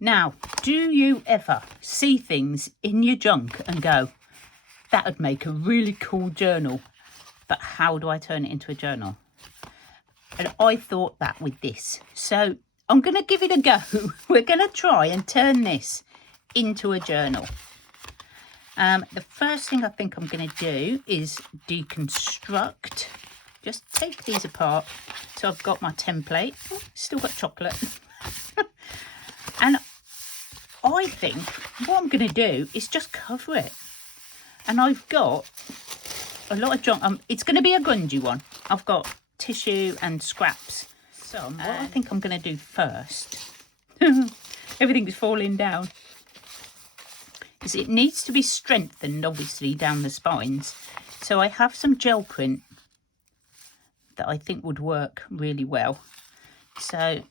Now, do you ever see things in your junk and go, that would make a really cool journal, but how do I turn it into a journal? And I thought that with this. So I'm going to give it a go. We're going to try and turn this into a journal. The first thing I think I'm going to do is deconstruct. Just take these apart. So I've got my template. Oh, still got chocolate. And I think what I'm going to do is just cover it. And I've got a lot of junk. It's going to be a grungy one. I've got tissue and scraps. So what I think I'm going to do first, everything's falling down, is it needs to be strengthened, obviously, down the spines. So I have some gel print that I think would work really well. So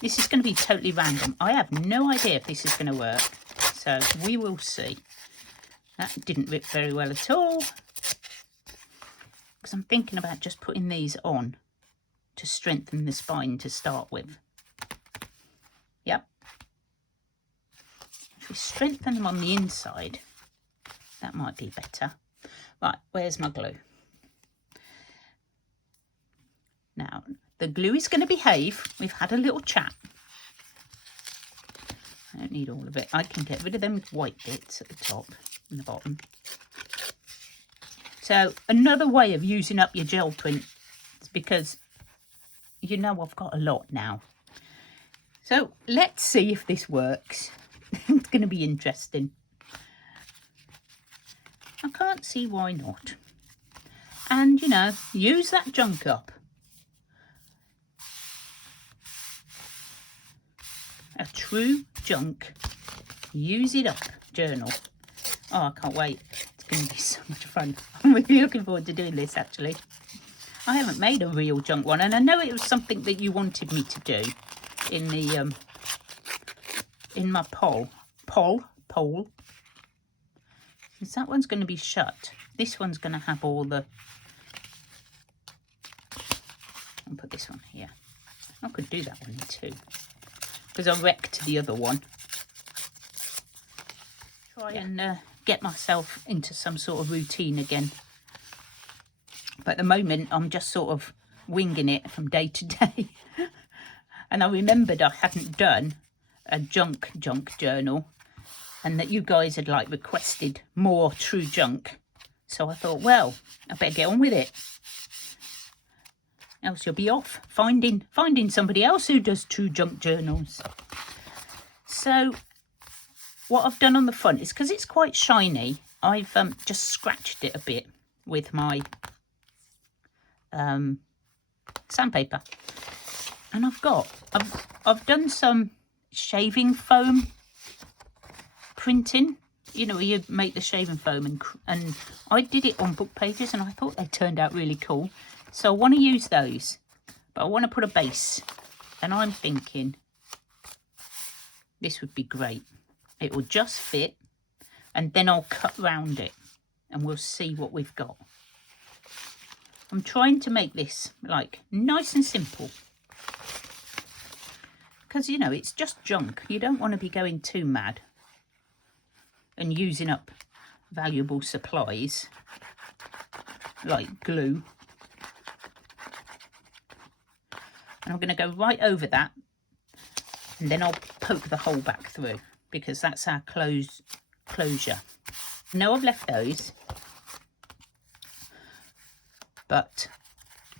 this is going to be totally random. I have no idea if this is going to work. So we will see. That didn't rip very well at all. Because I'm thinking about just putting these on to strengthen the spine to start with. Yep. If we strengthen them on the inside, that might be better. Right, where's my glue? Now, the glue is going to behave. We've had a little chat. I don't need all of it. I can get rid of them white bits at the top and the bottom. So another way of using up your gel print is because you know I've got a lot now. So let's see if this works. It's going to be interesting. I can't see why not. And, you know, use that junk up. A true junk, use it up journal. Oh, I can't wait. It's going to be so much fun. I'm really looking forward to doing this, actually. I haven't made a real junk one, and I know it was something that you wanted me to do in the in my poll. Because that one's going to be shut. This one's going to have all the... I'll put this one here. I could do that one too, because I wrecked the other one. Try and get myself into some sort of routine again. But at the moment, I'm just sort of winging it from day to day. And I remembered I hadn't done a junk journal, and that you guys had like requested more true junk. So I thought, well, I better get on with it. Else you'll be off finding somebody else who does true junk journals. So what I've done on the front is, because it's quite shiny, I've just scratched it a bit with my sandpaper. And I've done some shaving foam printing, you know, where you make the shaving foam, and I did it on book pages, and I thought they turned out really cool. So I want to use those, but I want to put a base, and I'm thinking this would be great. It will just fit, and then I'll cut round it, and we'll see what we've got. I'm trying to make this like nice and simple, because, you know, it's just junk. You don't want to be going too mad and using up valuable supplies like glue. And I'm going to go right over that, and then I'll poke the hole back through, because that's our closure. Now I've left those, but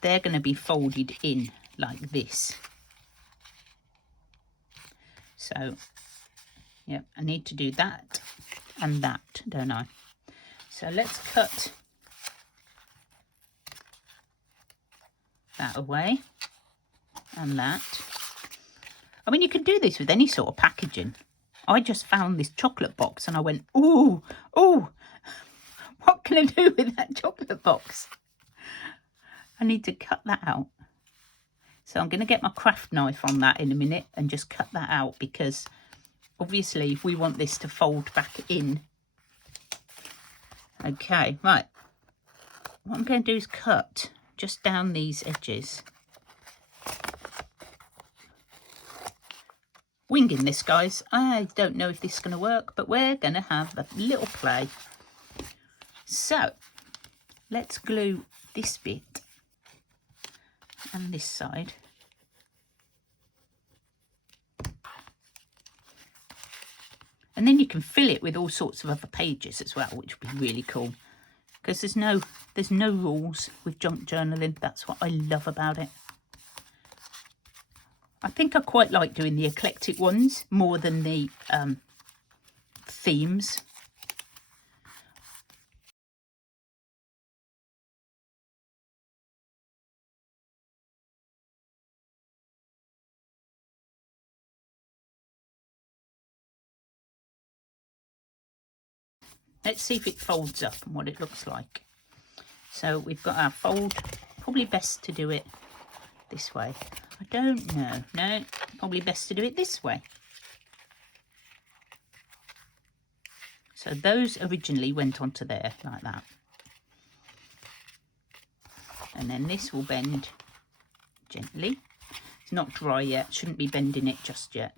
they're going to be folded in like this. So, yeah, I need to do that and that, don't I? So let's cut that away, and that. I mean, you can do this with any sort of packaging. I just found this chocolate box and I went, ooh, what can I do with that chocolate box? I need to cut that out. So I'm going to get my craft knife on that in a minute and just cut that out, because obviously if we want this to fold back in. Okay, right. What I'm going to do is cut just down these edges. winging this, guys. I don't know if this is going to work, but we're going to have a little play. So let's glue this bit and this side. And then you can fill it with all sorts of other pages as well, which would be really cool. Because there's no rules with junk journaling. That's what I love about it. I think I quite like doing the eclectic ones more than the themes. Let's see if it folds up and what it looks like. So we've got our fold. Probably best to do it this way. I don't know. No, probably best to do it this way. So those originally went onto there like that. And then this will bend gently. It's not dry yet. Shouldn't be bending it just yet.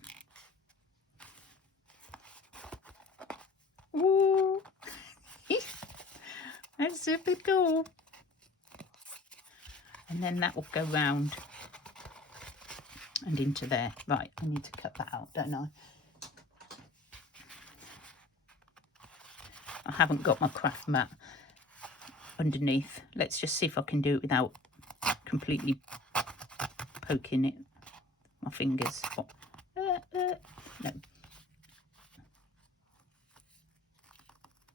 Ooh. That's super cool. And then that will go round and into there. Right, I need to cut that out, don't I? I haven't got my craft mat underneath. Let's just see if I can do it without completely poking it. My fingers. Oh. No.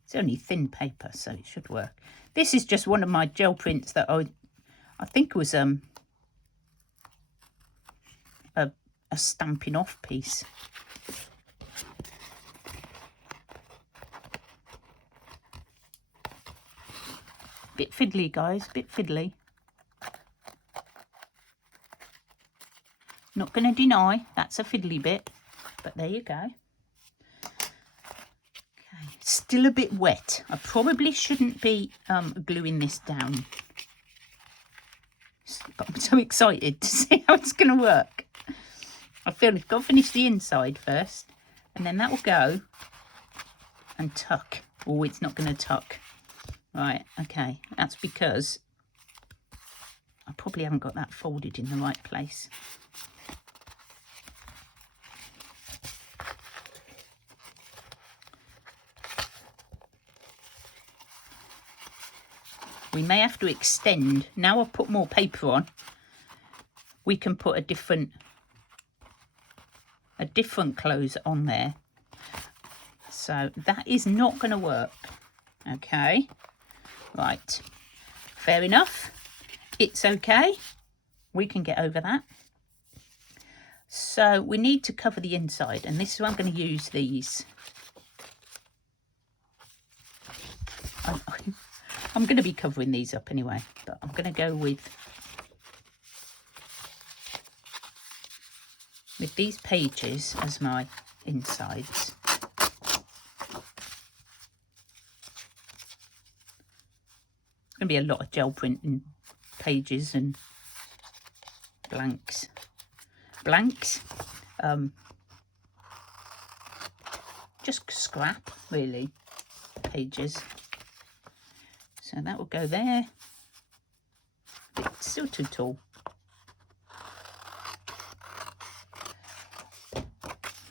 It's only thin paper, so it should work. This is just one of my gel prints that I think was a stamping off piece. Bit fiddly, guys, bit fiddly. Not going to deny that's a fiddly bit, but there you go. Okay, still a bit wet. I probably shouldn't be gluing this down. But I'm so excited to see how it's going to work. I feel I've got to finish the inside first, and then that will go and tuck. Oh, it's not going to tuck. Right, okay, that's because I probably haven't got that folded in the right place. We may have to extend. Now I've put more paper on, we can put a different close on there. So that is not going to work. Okay, right, fair enough. It's okay. We can get over that. So we need to cover the inside, and this is where I'm going to use these. I'm going to be covering these up anyway, but I'm going to go with these pages as my insides. It's going to be a lot of gel printing pages and blanks. Just scrap, really, pages. So that will go there. It's still too tall.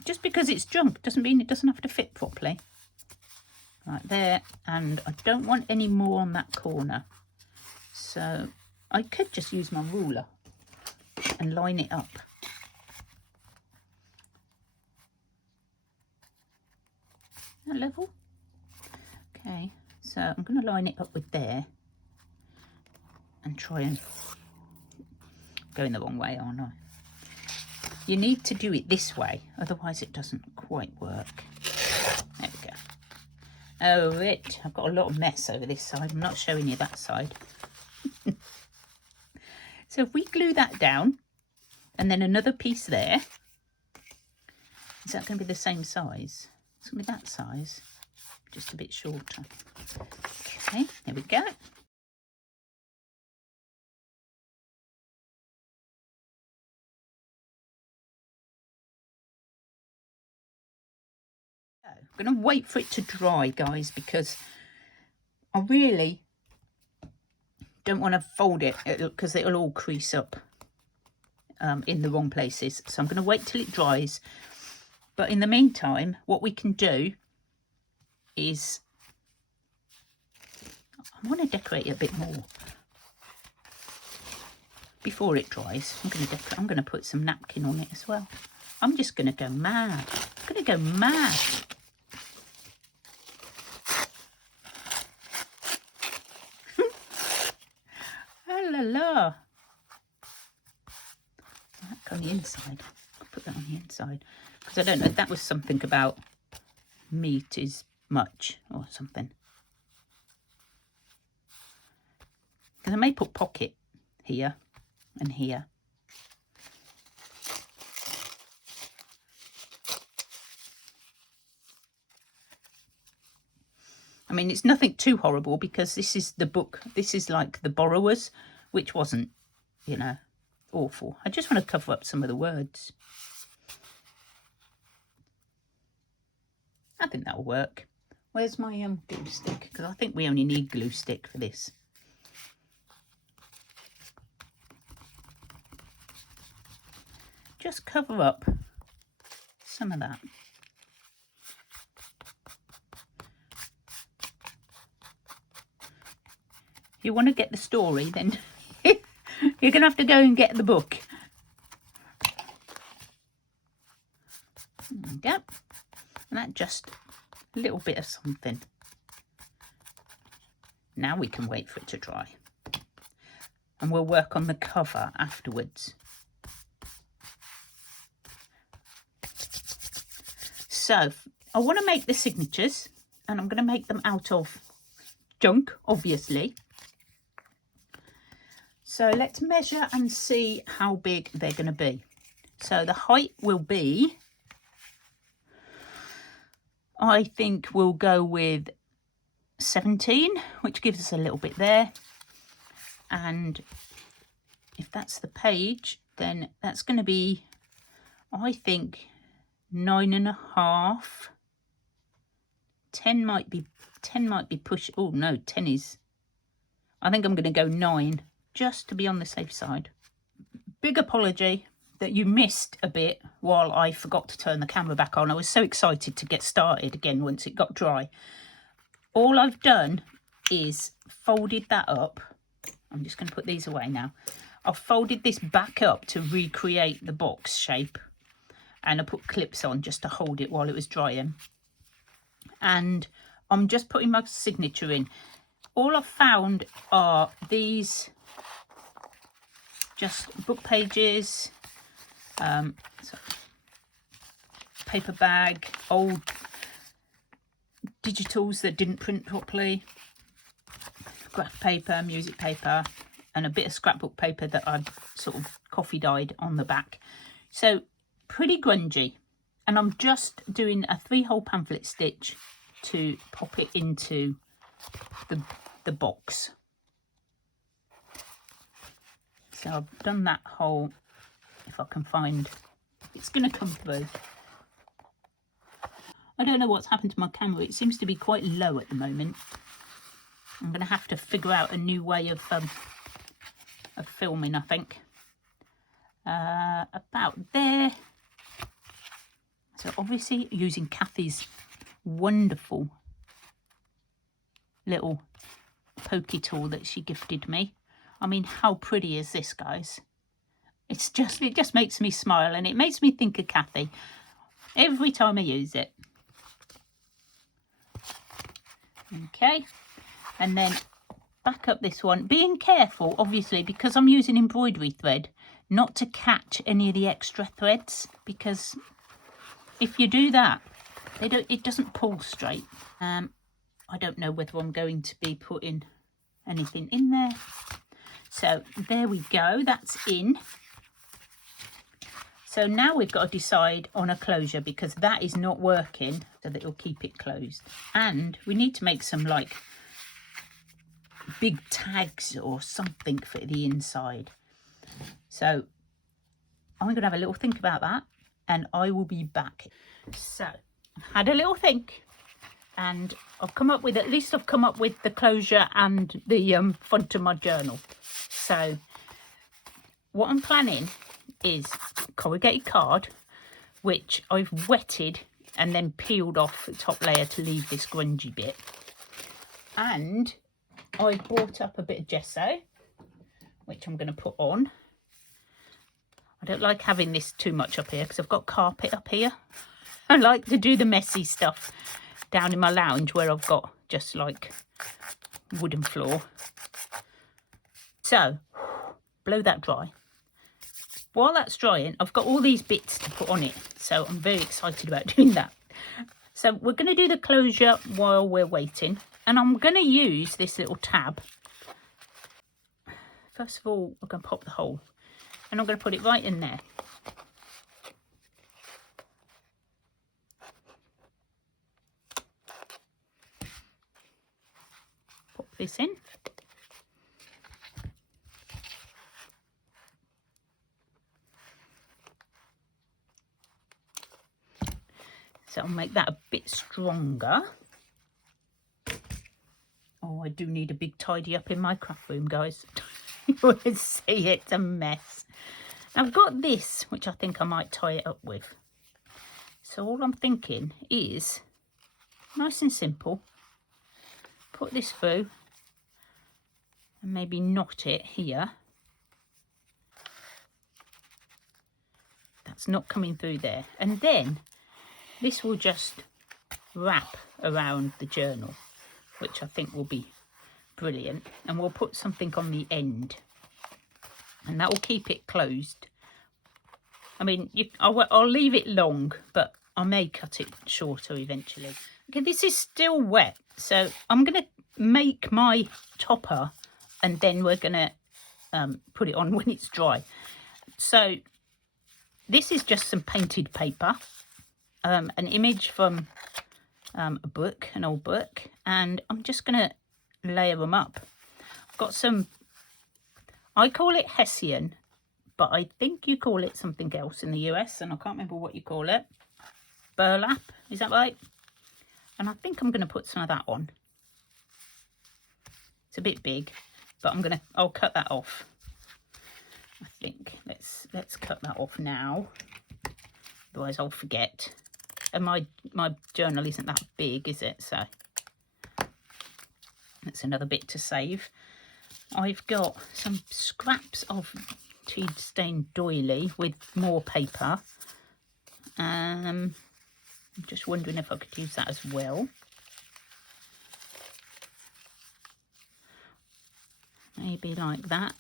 Just because it's junk doesn't mean it doesn't have to fit properly. Right there, and I don't want any more on that corner. So I could just use my ruler and line it up. That level? Okay, so I'm going to line it up with there and try and go in the wrong way, aren't I? You need to do it this way, otherwise it doesn't quite work. There we go. Oh, I've got a lot of mess over this side. I'm not showing you that side. So if we glue that down and then another piece there, is that going to be the same size? It's going to be that size, just a bit shorter. Okay, there we go. I'm going to wait for it to dry, guys, because I really don't want to fold it because it'll all crease up in the wrong places. So I'm going to wait till it dries. But in the meantime, what we can do is I want to decorate it a bit more before it dries. I'm going to put some napkin on it as well. I'm just going to go mad. I'm going to go mad. Oh la la. That on the inside. I'll put that on the inside because I don't know if that was something about meat is much or something. Because I may put pocket here and here. I mean, it's nothing too horrible because this is the book. This is like The Borrowers, which wasn't, you know, awful. I just want to cover up some of the words. I think that'll work. Where's my glue stick? Because I think we only need glue stick for this. Just cover up some of that. If you want to get the story, then you're going to have to go and get the book. There we go. And that just a little bit of something. Now we can wait for it to dry. And we'll work on the cover afterwards. So I want to make the signatures, and I'm going to make them out of junk, obviously. So let's measure and see how big they're going to be. So the height will be, I think we'll go with 17, which gives us a little bit there. And if that's the page, then that's going to be, I think, 9.5. 10 might be push. Oh no, 10 is, I think I'm going to go 9 just to be on the safe side. Big apology that you missed a bit while I forgot to turn the camera back on. I was so excited to get started again once it got dry. All I've done is folded that up. I'm just going to put these away now. I've folded this back up to recreate the box shape, and I put clips on just to hold it while it was drying. And I'm just putting my signature in. All I've found are these just book pages, paper bag, old digitals that didn't print properly, graph paper, music paper, and a bit of scrapbook paper that I'd sort of coffee dyed on the back. So pretty grungy. And I'm just doing a 3-hole pamphlet stitch to pop it into the box. So I've done that hole. If I can find, it's going to come through. I don't know what's happened to my camera. It seems to be quite low at the moment. I'm going to have to figure out a new way of filming, I think. About there. So obviously using Kathy's wonderful little pokey tool that she gifted me. I mean, how pretty is this, guys? It just makes me smile, and it makes me think of Kathy every time I use it. Okay, and then back up this one, being careful obviously because I'm using embroidery thread not to catch any of the extra threads, because if you do that it doesn't pull straight. I don't know whether I'm going to be putting anything in there. So there we go, that's in. So now we've got to decide on a closure, because that is not working, so that it'll keep it closed. And we need to make some like big tags or something for the inside. So I'm going to have a little think about that, and I will be back. So had a little think, and I've come up with, at least I've come up with the closure and the front of my journal. So what I'm planning is corrugated card, which I've wetted and then peeled off the top layer to leave this grungy bit. And I brought up a bit of gesso, which I'm going to put on. I don't like having this too much up here because I've got carpet up here. I like to do the messy stuff down in my lounge where I've got just like wooden floor. So blow that dry. While that's drying, I've got all these bits to put on it, so I'm very excited about doing that. So we're going to do the closure while we're waiting, and I'm going to use this little tab. First of all, we're going to pop the hole, and I'm going to put it right in there. Pop this in. So I'll make that a bit stronger. Oh, I do need a big tidy up in my craft room, guys. You will see it's a mess. I've got this, which I think I might tie it up with. So all I'm thinking is, nice and simple, put this through and maybe knot it here. That's not coming through there. And then this will just wrap around the journal, which I think will be brilliant. And we'll put something on the end, and that will keep it closed. I mean, I'll leave it long, but I may cut it shorter eventually. Okay, this is still wet, so I'm going to make my topper, and then we're going to put it on when it's dry. So this is just some painted paper. An image from a book, an old book, and I'm just going to layer them up. I've got some, I call it Hessian, but I think you call it something else in the US, and I can't remember what you call it. Burlap, is that right? And I think I'm going to put some of that on. It's a bit big, but I'll cut that off. I think let's cut that off now, otherwise I'll forget. And my journal isn't that big, is it? So that's another bit to save. I've got some scraps of tea stained doily with more paper. I'm just wondering if I could use that as well. Maybe like that.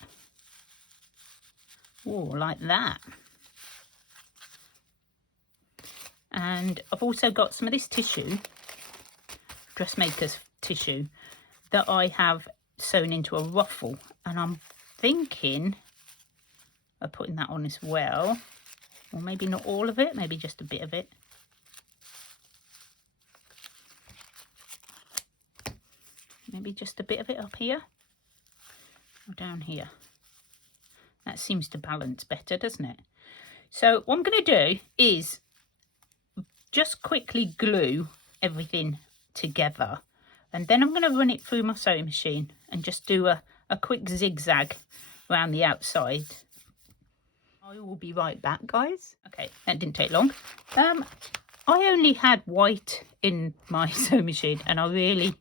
Oh, like that. And I've also got some of this tissue, dressmaker's tissue, that I have sewn into a ruffle, and I'm thinking of putting that on as well, or maybe not all of it, maybe just a bit of it. Maybe just a bit of it up here or down here. That seems to balance better, doesn't it? So what I'm going to do is just quickly glue everything together, and then I'm going to run it through my sewing machine and just do a quick zigzag around the outside. I will be right back, guys. Okay, that didn't take long. I only had white in my sewing machine, and I really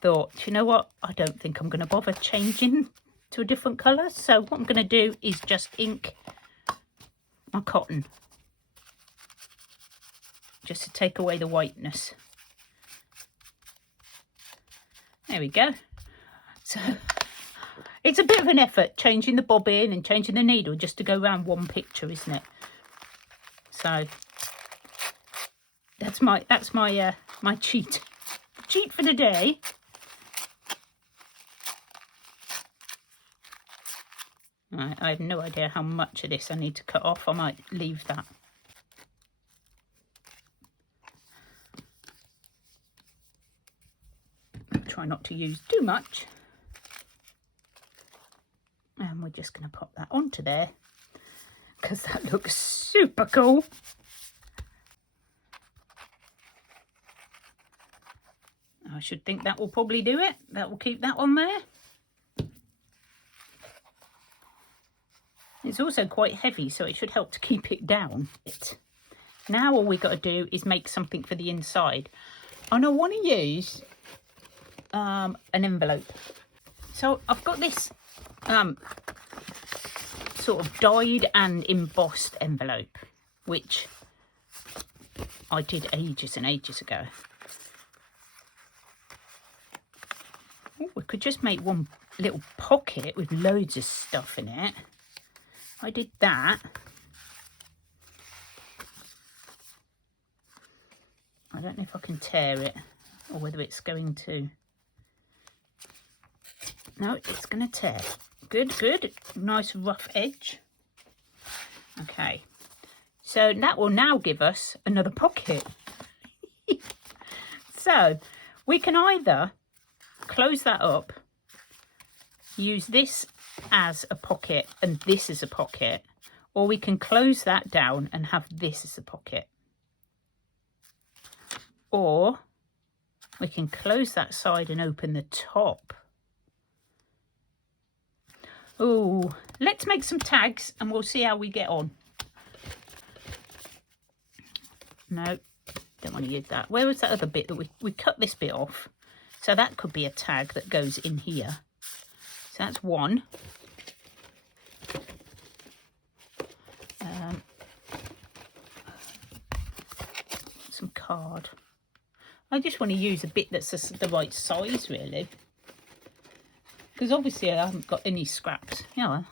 thought, you know what, I don't think I'm going to bother changing to a different colour. So what I'm going to do is just ink my cotton, just to take away the whiteness. There we go. So it's a bit of an effort changing the bobbin and changing the needle just to go around one picture, isn't it? So that's my my cheat for the day. Right, I have no idea how much of this I need to cut off. I might leave that. Try not to use too much. And we're just going to pop that onto there because that looks super cool. I should think that will probably do it. That will keep that on there. It's also quite heavy, so it should help to keep it down. Now all we got to do is make something for the inside. And I want to use an envelope. So I've got this sort of dyed and embossed envelope, which I did ages and ages ago. Ooh, we could just make one little pocket with loads of stuff in it. I did that. I don't know if I can tear it or whether it's going to. No, it's going to tear. Good, good. Nice rough edge. Okay. So that will now give us another pocket. So we can either close that up, use this as a pocket and this as a pocket, or we can close that down and have this as a pocket. Or we can close that side and open the top. Oh, let's make some tags and we'll see how we get on. No, don't want to use that. Where was that other bit that we cut this bit off? So that could be a tag that goes in here. So that's one. Some card. I just want to use a bit that's the right size, really. Because obviously I haven't got any scraps. Yeah,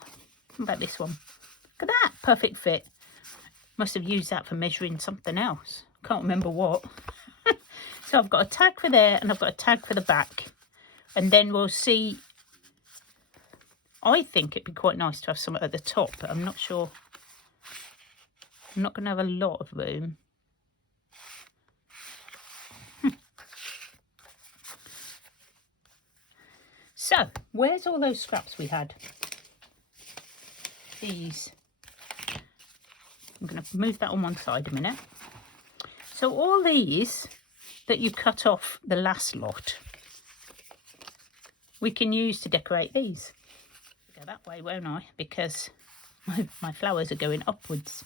what about this one? Look at that, perfect fit. Must have used that for measuring something else. Can't remember what. So I've got a tag for there and I've got a tag for the back. And then we'll see. I think it'd be quite nice to have some at the top, but I'm not sure. I'm not going to have a lot of room. So, where's all those scraps we had? These. I'm going to move that on one side a minute. So all these that you cut off the last lot, we can use to decorate these. Go that way, won't I? Because my flowers are going upwards.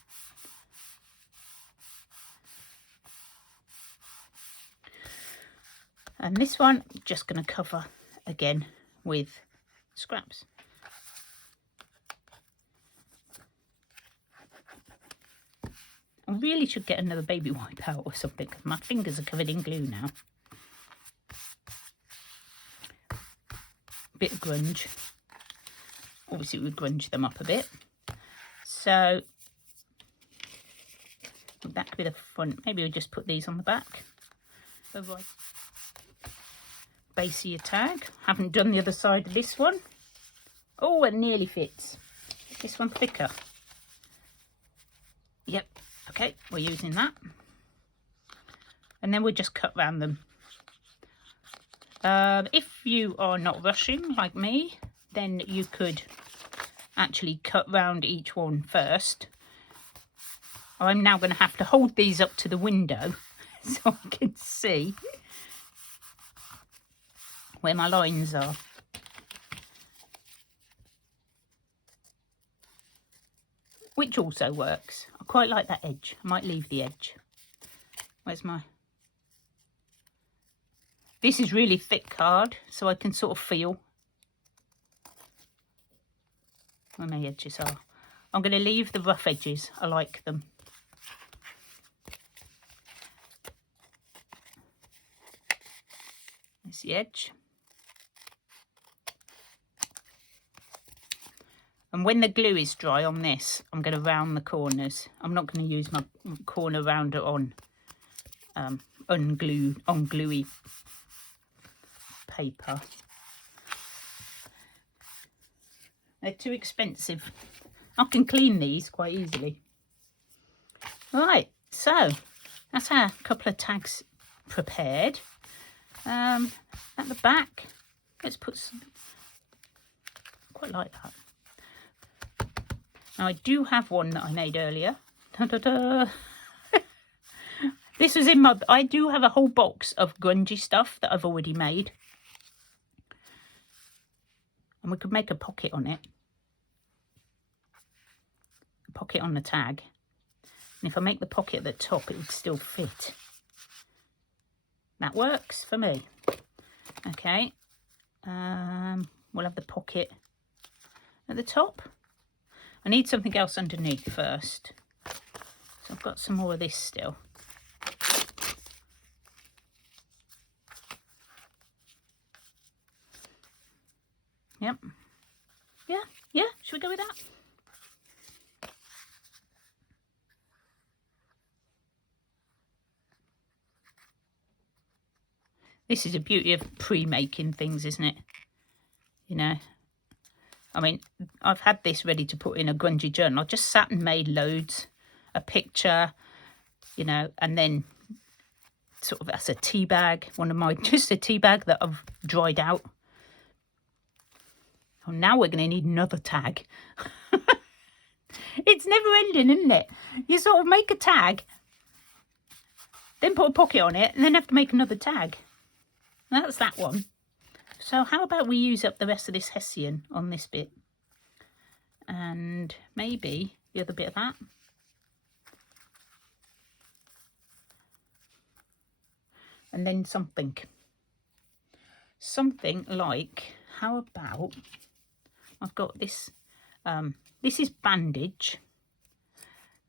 And this one, I'm just going to cover again with scraps. I really should get another baby wipe out or something, because my fingers are covered in glue now. Bit of grunge. Obviously we grunge them up a bit. So that could be the front. Maybe we'll just put these on the back. The right base of your tag. Haven't done the other side of this one. Oh, it nearly fits. This one thicker. Yep. Okay, we're using that. And then we'll just cut round them. If you are not rushing like me, then you could actually cut round each one first. I'm now going to have to hold these up to the window so I can see where my lines are. Which also works. I quite like that edge. I might leave the edge. Where's my... This is really thick card, so I can sort of feel where my edges are. I'm going to leave the rough edges. I like them. There's the edge. And when the glue is dry on this, I'm going to round the corners. I'm not going to use my corner rounder on ungluey paper. They're too expensive. I can clean these quite easily. Right, so that's our couple of tags prepared. At the back, let's put some, quite like that. Now I do have one that I made earlier. Da, da, da. This was in my... I do have a whole box of grungy stuff that I've already made. And we could make a pocket on it. A pocket on the tag. And if I make the pocket at the top, it would still fit. That works for me. Okay. We'll have the pocket at the top. I need something else underneath first. So I've got some more of this still. Yep. Yeah. Should we go with that? This is the beauty of pre-making things, isn't it? You know, I mean, I've had this ready to put in a grungy journal. I just sat and made loads, a picture, you know, and then sort of that's a tea bag, just a tea bag that I've dried out. Oh, now we're going to need another tag. It's never ending, isn't it? You sort of make a tag, then put a pocket on it, and then have to make another tag. That's that one. So how about we use up the rest of this Hessian on this bit? And maybe the other bit of that. And then something like, how about, I've got this, this is bandage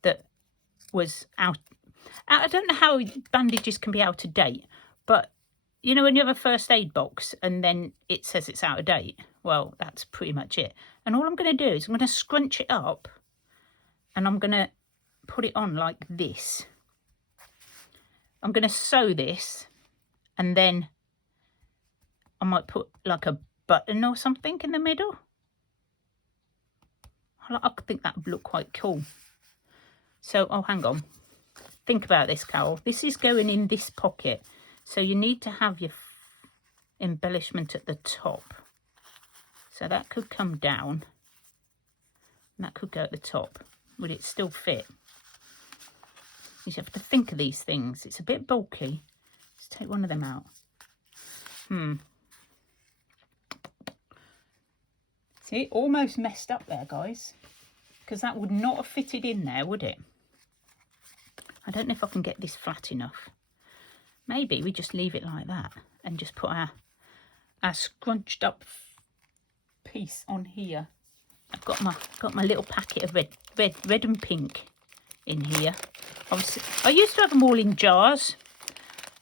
that was out. I don't know how bandages can be out of date, but you know when you have a first aid box and then it says it's out of date? Well, that's pretty much it. And all I'm going to do is I'm going to scrunch it up and I'm going to put it on like this. I'm going to sew this and then I might put like a button or something in the middle. I think that would look quite cool. So, oh, hang on. Think about this, Carol. This is going in this pocket. So you need to have your embellishment at the top. So that could come down. And that could go at the top. Would it still fit? You have to think of these things. It's a bit bulky. Let's take one of them out. See, almost messed up there, guys. Because that would not have fitted in there, would it? I don't know if I can get this flat enough. Maybe we just leave it like that and just put our scrunched up piece on here. I've got my little packet of red and pink in here. Obviously, I used to have them all in jars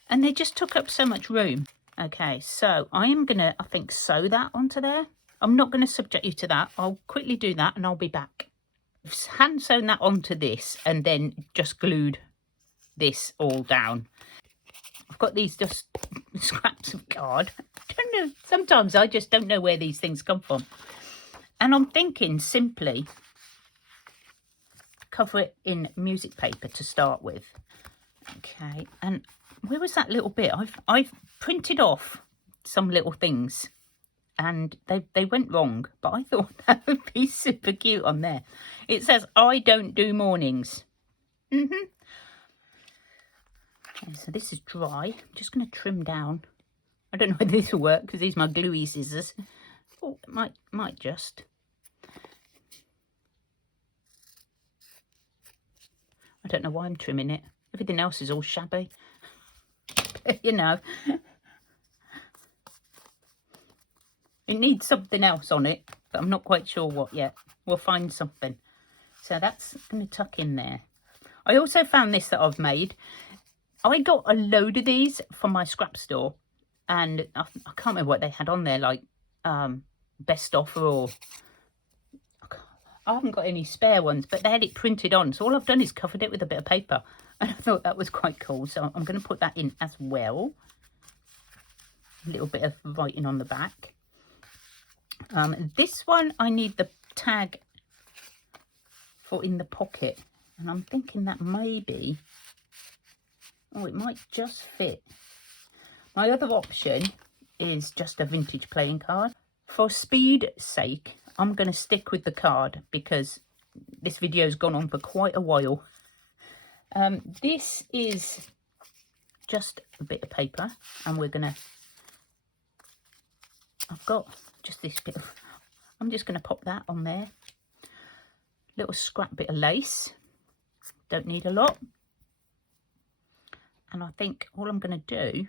and they just took up so much room. Okay, so I am gonna, I think, sew that onto there. I'm not going to subject you to that. I'll quickly do that and I'll be back. I've hand sewn that onto this and then just glued this all down. I've got these just scraps of card. I don't know. Sometimes I just don't know where these things come from. And I'm thinking simply cover it in music paper to start with. Okay. And where was that little bit? I've printed off some little things. And they went wrong, but I thought that would be super cute on there. It says, I don't do mornings. Okay, so this is dry. I'm just going to trim down. I don't know whether this will work because these are my gluey scissors. Oh, it might just. I don't know why I'm trimming it. Everything else is all shabby. You know. It needs something else on it, but I'm not quite sure what yet. We'll find something. So that's going to tuck in there. I also found this that I've made. I got a load of these from my scrap store. And I can't remember what they had on there, like best offer or... I haven't got any spare ones, but they had it printed on. So all I've done is covered it with a bit of paper. And I thought that was quite cool. So I'm going to put that in as well. A little bit of writing on the back. This one I need the tag for in the pocket, and I'm thinking that maybe, oh, it might just fit. My other option is just a vintage playing card. For speed's sake, I'm going to stick with the card because this video's gone on for quite a while. This is just a bit of paper, and we're gonna, I've got just this bit of, I'm just gonna pop that on there. Little scrap bit of lace, don't need a lot. And I think all I'm gonna do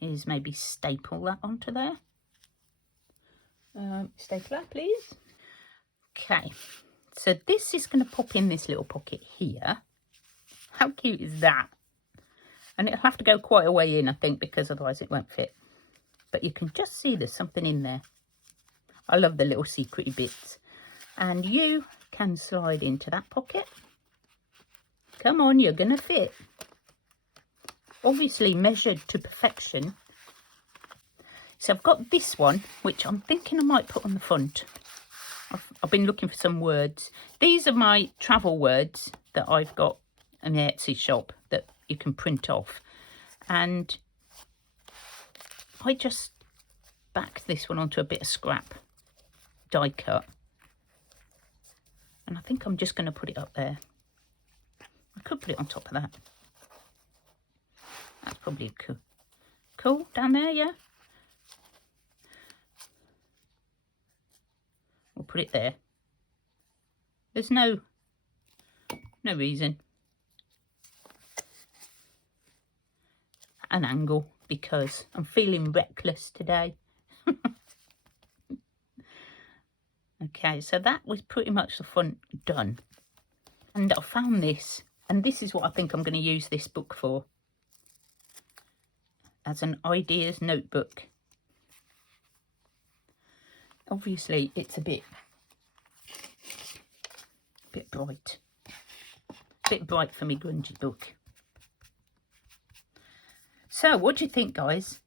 is maybe staple that onto there. Stapler, please. Okay, so this is going to pop in this little pocket here. How cute is that? And it'll have to go quite a way in, I think, because otherwise it won't fit. But you can just see there's something in there. I love the little secrety bits. And you can slide into that pocket. Come on, you're going to fit. Obviously measured to perfection. So I've got this one, which I'm thinking I might put on the front. I've been looking for some words. These are my travel words that I've got in the Etsy shop that you can print off. And I just backed this one onto a bit of scrap die cut. And I think I'm just going to put it up there. I could put it on top of that. That's probably cool. Cool down there, yeah? We'll put it there. There's no reason. An angle, because I'm feeling reckless today. Okay, so that was pretty much the front done. And I found this, and this is what I think I'm going to use this book for. As an ideas notebook. Obviously, it's a bit bright. A bit bright for me grungy book. So, what do you think, guys?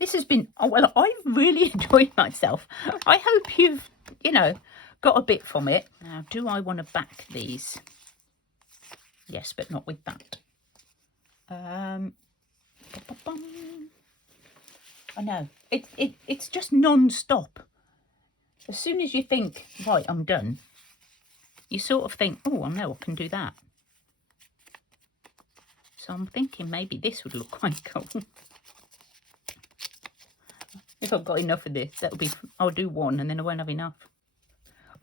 This has been, oh, well, I've really enjoyed myself. I hope you've, got a bit from it. Now, do I want to back these? Yes, but not with that. I know. It's just non-stop. As soon as you think, right, I'm done, you sort of think, oh, I know I can do that. So I'm thinking maybe this would look quite cool. If I've got enough of this, I'll do one and then I won't have enough.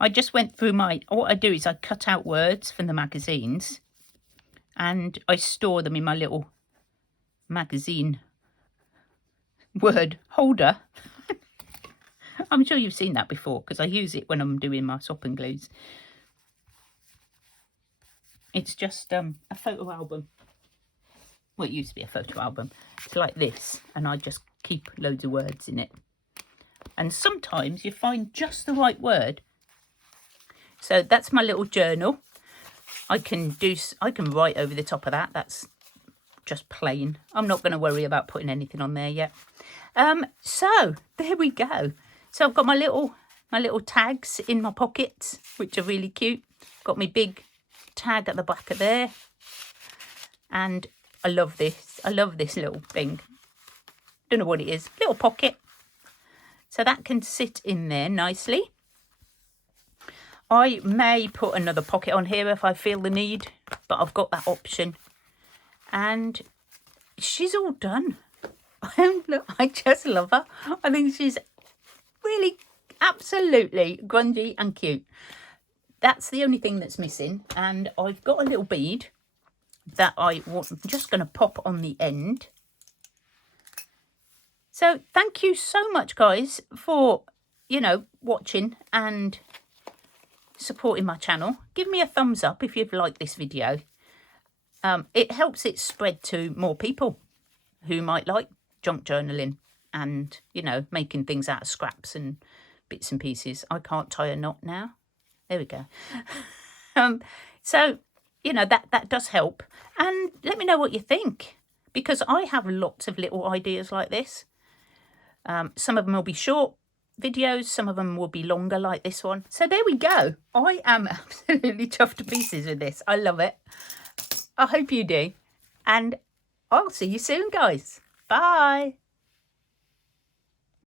I just went through what I do is I cut out words from the magazines and I store them in my little magazine word holder. I'm sure you've seen that before because I use it when I'm doing my shopping glues. It's just a photo album. Well, it used to be a photo album. It's like this, and I just keep loads of words in it. And sometimes you find just the right word. So that's my little journal. I can write over the top of that. That's just plain. I'm not going to worry about putting anything on there yet. So there we go. So I've got my little tags in my pockets, which are really cute. Got my big tag at the back of there. And I love this. I love this little thing. Don't know what it is. Little pocket. So that can sit in there nicely. I may put another pocket on here if I feel the need, but I've got that option. And she's all done. I just love her. I think she's really absolutely grungy and cute. That's the only thing that's missing. And I've got a little bead that I'm just going to pop on the end. So thank you so much, guys, for, watching and supporting my channel. Give me a thumbs up if you've liked this video. It helps it spread to more people who might like junk journaling and, making things out of scraps and bits and pieces. I can't tie a knot now. There we go. So, that does help. And let me know what you think, because I have lots of little ideas like this. Some of them will be short videos, some of them will be longer like this one. So there we go. I am absolutely chuffed to pieces with this. I love it. I hope you do. And I'll see you soon, guys. Bye.